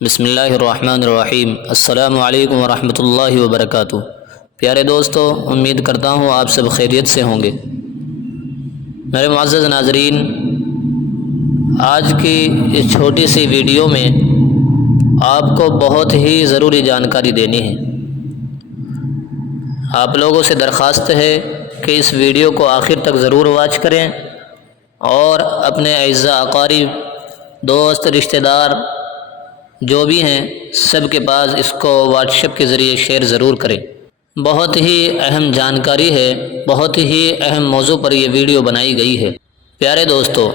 بسم اللہ الرحمن الرحیم۔ السلام علیکم ورحمۃ اللہ وبرکاتہ۔ پیارے دوستو، امید کرتا ہوں آپ سب خیریت سے ہوں گے۔ میرے معزز ناظرین، آج کی اس چھوٹی سی ویڈیو میں آپ کو بہت ہی ضروری جانکاری دینی ہے۔ آپ لوگوں سے درخواست ہے کہ اس ویڈیو کو آخر تک ضرور واچ کریں اور اپنے اعزاء اقارب، دوست، رشتہ دار جو بھی ہیں سب کے پاس اس کو واٹس ایپ کے ذریعے شیئر ضرور کریں۔ بہت ہی اہم جانکاری ہے، بہت ہی اہم موضوع پر یہ ویڈیو بنائی گئی ہے۔ پیارے دوستو،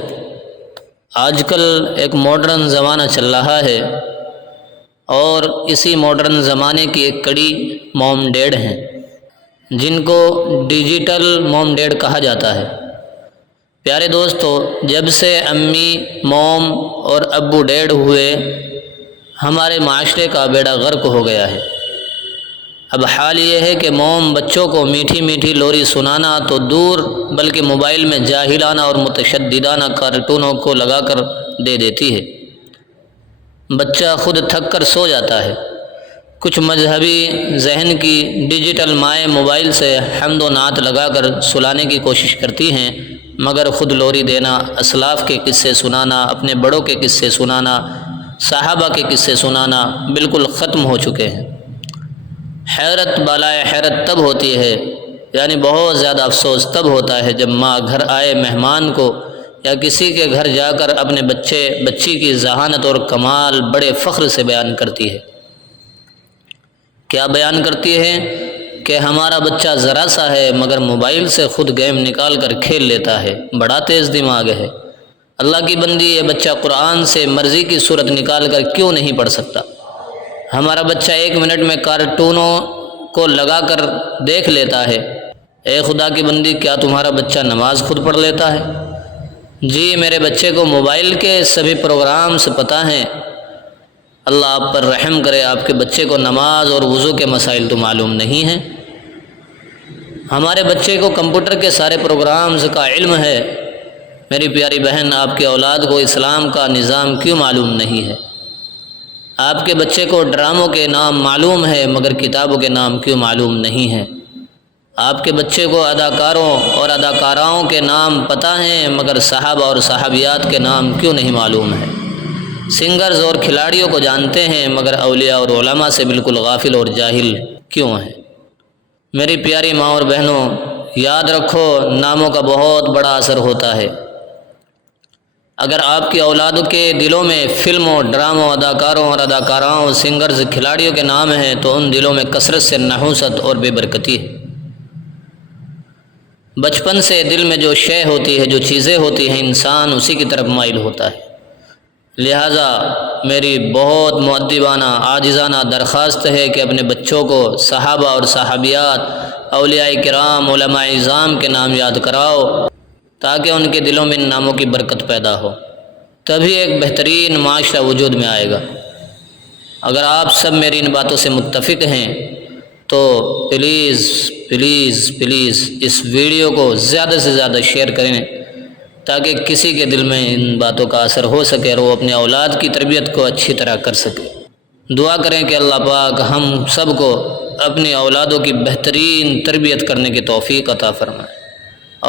آج کل ایک ماڈرن زمانہ چل رہا ہے اور اسی ماڈرن زمانے کی ایک کڑی موم ڈیڈ ہیں، جن کو ڈیجیٹل موم ڈیڈ کہا جاتا ہے۔ پیارے دوستو، جب سے امی، موم اور ابو ڈیڈ ہوئے، ہمارے معاشرے کا بیڑا غرق ہو گیا ہے۔ اب حال یہ ہے کہ موم بچوں کو میٹھی میٹھی لوری سنانا تو دور، بلکہ موبائل میں جاہلانہ اور متشددانہ کارٹونوں کو لگا کر دے دیتی ہے۔ بچہ خود تھک کر سو جاتا ہے۔ کچھ مذہبی ذہن کی ڈیجیٹل مائیں موبائل سے حمد و نعت لگا کر سلانے کی کوشش کرتی ہیں، مگر خود لوری دینا، اسلاف کے قصے سنانا، اپنے بڑوں کے قصے سنانا، صحابہ کے قصے سنانا بالکل ختم ہو چکے ہیں۔ حیرت بالائے حیرت تب ہوتی ہے، یعنی بہت زیادہ افسوس تب ہوتا ہے جب ماں گھر آئے مہمان کو یا کسی کے گھر جا کر اپنے بچی کی ذہانت اور کمال بڑے فخر سے بیان کرتی ہے۔ کیا بیان کرتی ہے؟ کہ ہمارا بچہ ذرا سا ہے مگر موبائل سے خود گیم نکال کر کھیل لیتا ہے، بڑا تیز دماغ ہے۔ اللہ کی بندی، یہ بچہ قرآن سے مرضی کی صورت نکال کر کیوں نہیں پڑھ سکتا؟ ہمارا بچہ 1 منٹ میں کارٹونوں کو لگا کر دیکھ لیتا ہے۔ اے خدا کی بندی، کیا تمہارا بچہ نماز خود پڑھ لیتا ہے؟ جی، میرے بچے کو موبائل کے سبھی پروگرامز پتہ ہیں۔ اللہ آپ پر رحم کرے، آپ کے بچے کو نماز اور وضو کے مسائل تو معلوم نہیں ہیں۔ ہمارے بچے کو کمپیوٹر کے سارے پروگرامز کا علم ہے۔ میری پیاری بہن، آپ کے اولاد کو اسلام کا نظام کیوں معلوم نہیں ہے؟ آپ کے بچے کو ڈراموں کے نام معلوم ہے مگر کتابوں کے نام کیوں معلوم نہیں ہے؟ آپ کے بچے کو اداکاروں اور اداکاراؤں کے نام پتہ ہیں مگر صحابہ اور صحابیات کے نام کیوں نہیں معلوم ہے؟ سنگرز اور کھلاڑیوں کو جانتے ہیں مگر اولیاء اور علماء سے بالکل غافل اور جاہل کیوں ہیں؟ میری پیاری ماں اور بہنوں، یاد رکھو، ناموں کا بہت بڑا اثر ہوتا ہے۔ اگر آپ کی اولادوں کے دلوں میں فلموں، ڈراموں، اداکاروں اور اداکاراؤں، سنگرز، کھلاڑیوں کے نام ہیں تو ان دلوں میں کثرت سے نحوست اور بے برکتی ہے۔ بچپن سے دل میں جو شے ہوتی ہے، جو چیزیں ہوتی ہیں، انسان اسی کی طرف مائل ہوتا ہے۔ لہٰذا میری بہت مؤدبانہ، عاجزانہ درخواست ہے کہ اپنے بچوں کو صحابہ اور صحابیات، اولیاء کرام، علماء اعظام کے نام یاد کراؤ تاکہ ان کے دلوں میں ان ناموں کی برکت پیدا ہو، تبھی ایک بہترین معاشرہ وجود میں آئے گا۔ اگر آپ سب میری ان باتوں سے متفق ہیں تو پلیز پلیز پلیز اس ویڈیو کو زیادہ سے زیادہ شیئر کریں تاکہ کسی کے دل میں ان باتوں کا اثر ہو سکے اور وہ اپنے اولاد کی تربیت کو اچھی طرح کر سکے۔ دعا کریں کہ اللہ پاک ہم سب کو اپنی اولادوں کی بہترین تربیت کرنے کی توفیق عطا فرمائے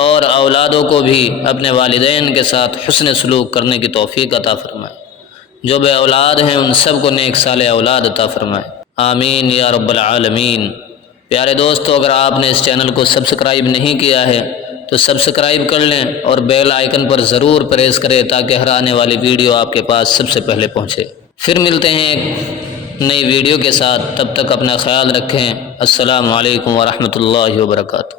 اور اولادوں کو بھی اپنے والدین کے ساتھ حسن سلوک کرنے کی توفیق عطا فرمائے۔ جو بے اولاد ہیں ان سب کو نیک صالح اولاد عطا فرمائے، آمین یا رب العالمین۔ پیارے دوستو، اگر آپ نے اس چینل کو سبسکرائب نہیں کیا ہے تو سبسکرائب کر لیں اور بیل آئیکن پر ضرور پریس کریں تاکہ ہر آنے والی ویڈیو آپ کے پاس سب سے پہلے پہنچے۔ پھر ملتے ہیں ایک نئی ویڈیو کے ساتھ، تب تک اپنا خیال رکھیں۔ السلام علیکم ورحمۃ اللہ وبرکاتہ۔